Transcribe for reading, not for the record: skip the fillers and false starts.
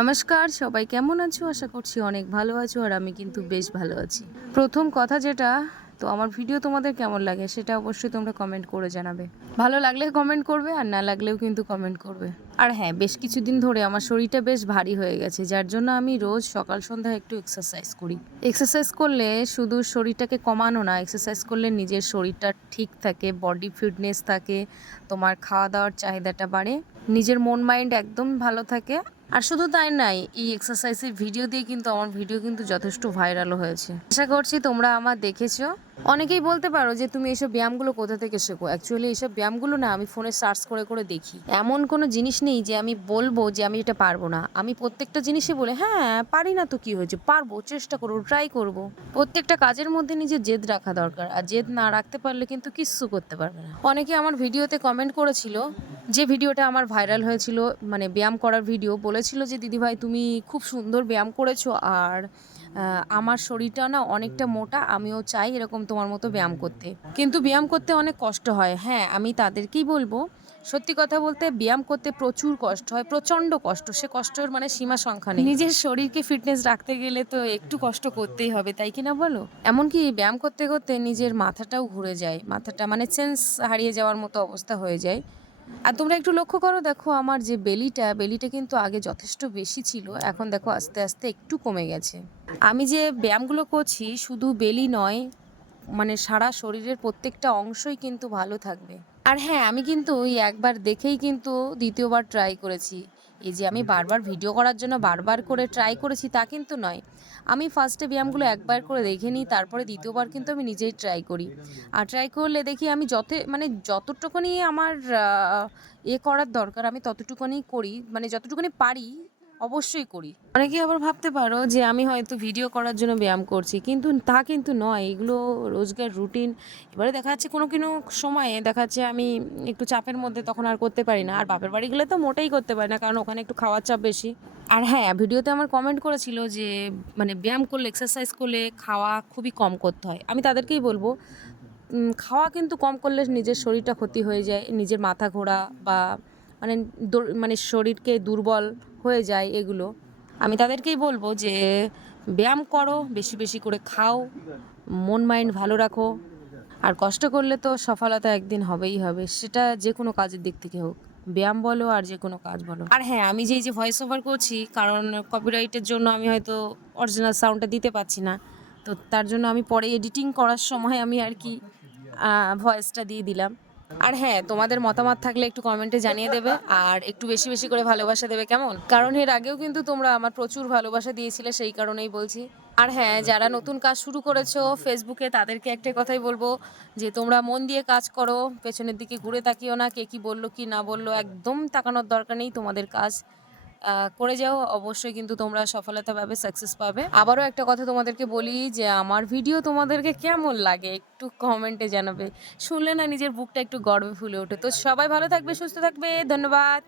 নমস্কার, সবাই কেমন আছো? আশা করছি অনেক ভালো আছো আর আমি কিন্তু বেশ ভালো আছি। প্রথম কথা যেটা, তো আমার ভিডিও তোমাদের কেমন লাগে সেটা অবশ্যই তোমরা কমেন্ট করে জানাবে। ভালো লাগলে কমেন্ট করবে আর না লাগলেও কিন্তু কমেন্ট করবে। আর হ্যাঁ, বেশ কিছুদিন ধরে আমার শরীরটা বেশ ভারী হয়ে গেছে, যার জন্য আমি রোজ সকাল সন্ধ্যা একটু এক্সারসাইজ করি। এক্সারসাইজ করলে শুধু শরীরটাকে কমানো না, এক্সারসাইজ করলে নিজের শরীরটা ঠিক থাকে, বডি ফিটনেস থাকে, তোমার খাওয়া দাওয়ার চাহিদাটা বাড়ে, নিজের মন মাইন্ড একদম ভালো থাকে। আর শুধু তাই নাই, এই এক্সারসাইজের ভিডিও দিয়ে কিন্তু আমার ভিডিও কিন্তু যথেষ্ট ভাইরালও হয়েছে। আশা করছি তোমরা আমার দেখেছো। অনেকেই বলতে পারো যে তুমি এইসব ব্যায়ামগুলো কোথা থেকে শেখো। অ্যাকচুয়ালি এইসব ব্যায়ামগুলো না আমি ফোনে সার্চ করে করে দেখি। এমন কোনো জিনিস নেই যে আমি বলবো যে আমি এটা পারবো না। আমি প্রত্যেকটা জিনিসই বলে হ্যাঁ পারি না তো কি হয়েছে, পারবো, চেষ্টা করবো, ট্রাই করব। প্রত্যেকটা কাজের মধ্যে নিজের জেদ রাখা দরকার, আর জেদ না রাখতে পারলে কিন্তু কিচ্ছু করতে পারবে না। অনেকে আমার ভিডিওতে কমেন্ট করেছিল, যে ভিডিওটা আমার ভাইরাল হয়েছিল, মানে ব্যায়াম করার ভিডিও, বলেছিল যে দিদিভাই তুমি খুব সুন্দর ব্যায়াম করেছো আর আমার শরীরটা না অনেকটা মোটা, আমিও চাই এরকম তোমার মতো ব্যায়াম করতে, কিন্তু ব্যায়াম করতে অনেক কষ্ট হয়। হ্যাঁ, আমি তাদেরকেই বলবো, সত্যি কথা বলতে ব্যায়াম করতে প্রচুর কষ্ট হয়, প্রচণ্ড কষ্ট। সে কষ্টের মানে সীমা সংখ্যা নেই। নিজের শরীরকে ফিটনেস রাখতে গেলে তো একটু কষ্ট করতেই হবে, তাই কি না বলো? এমনকি ব্যায়াম করতে করতে নিজের মাথাটাও ঘুরে যায়, মাথাটা মানে সেন্স হারিয়ে যাওয়ার মতো অবস্থা হয়ে যায়। আর তোমরা একটু লক্ষ্য করো, দেখো আমার যে বেলিটা কিন্তু আগে যথেষ্ট বেশি ছিল, এখন দেখো আস্তে আস্তে একটু কমে গেছে। আমি যে ব্যায়ামগুলো করছি শুধু বেলি নয়, মানে সারা শরীরের প্রত্যেকটা অংশই কিন্তু ভালো থাকবে। আর হ্যাঁ, আমি কিন্তু ওই একবার দেখেই কিন্তু দ্বিতীয়বার ট্রাই করেছি। এই যে আমি বারবার ভিডিও করার জন্য বারবার করে ট্রাই করেছি তা কিন্তু নয়। আমি ফার্স্টে ব্যায়ামগুলো একবার করে দেখে নিই, তারপরে দ্বিতীয়বার কিন্তু আমি নিজেই ট্রাই করি। আর ট্রাই করলে দেখি আমি মানে যতটুকুনি আমার করার দরকার আমি ততটুকুনি করি, মানে যতটুকুনি পারি অবশ্যই করি। অনেকে আবার ভাবতে পারো যে আমি হয়তো ভিডিও করার জন্য ব্যায়াম করছি, কিন্তু তা কিন্তু নয়, এগুলো রোজকার রুটিন। এবারে দেখা যাচ্ছে কোনো কোনো সময়ে দেখা যাচ্ছে আমি একটু চাপের মধ্যে, তখন আর করতে পারি না। আর বাপের বাড়ি গেলে তো মোটেই করতে পারি না, কারণ ওখানে একটু খাওয়ার চাপ বেশি। আর হ্যাঁ, ভিডিওতে আমার কমেন্ট করেছিল যে মানে ব্যায়াম করলে, এক্সারসাইজ করলে খাওয়া খুবই কম করতে হয়। আমি তাদেরকেই বলবো, খাওয়া কিন্তু কম করলে নিজের শরীরটা ক্ষতি হয়ে যায়, নিজের মাথা ঘোরা বা মানে মানে শরীরকে দুর্বল হয়ে যায় এগুলো। আমি তাদেরকেই বলবো যে ব্যায়াম করো, বেশি বেশি করে খাও, মন মাইন্ড ভালো রাখো। আর কষ্ট করলে তো সফলতা একদিন হবেই হবে, সেটা যে কোনো কাজের দিক থেকে হোক, ব্যায়াম বলো আর যে কোনো কাজ বলো। আর হ্যাঁ, আমি যে ভয়েস ওভার করছি, কারণ কপিরাইটের জন্য আমি হয়তো অরিজিনাল সাউন্ডটা দিতে পারছি না, তো তার জন্য আমি পরে এডিটিং করার সময় আমি আর কি ভয়েসটা দিয়ে দিলাম। আর হ্যাঁ, তোমাদের মতামত থাকলে একটু কমেন্টে জানিয়ে দেবে, আর একটু বেশি বেশি করে ভালোবাসা দেবে, কেমন? কারণ এর আগেও কিন্তু তোমরা আমার প্রচুর ভালোবাসা দিয়েছিলে, সেই কারণেই বলছি। আর হ্যাঁ, যারা নতুন কাজ শুরু করেছো ফেসবুকে, তাদেরকে একটাই কথাই বলবো যে তোমরা মন দিয়ে কাজ করো, পেছনের দিকে ঘুরে তাকিও না, কে কি বললো কি না বললো, একদম তাকানোর দরকার নেই। তোমাদের কাজ করে যাও, অবশ্যই কিন্তু তোমরা সফলতা পাবে, সাকসেস পাবে। আবারও একটা কথা তোমাদেরকে বলি যে আমার ভিডিও তোমাদেরকে কেমন লাগে একটু কমেন্টে জানাবে। শুনলে না নিজের বুকটা একটু গর্বে ফুলে ওঠে। তো সবাই ভালো থাকবে, সুস্থ থাকবে, ধন্যবাদ।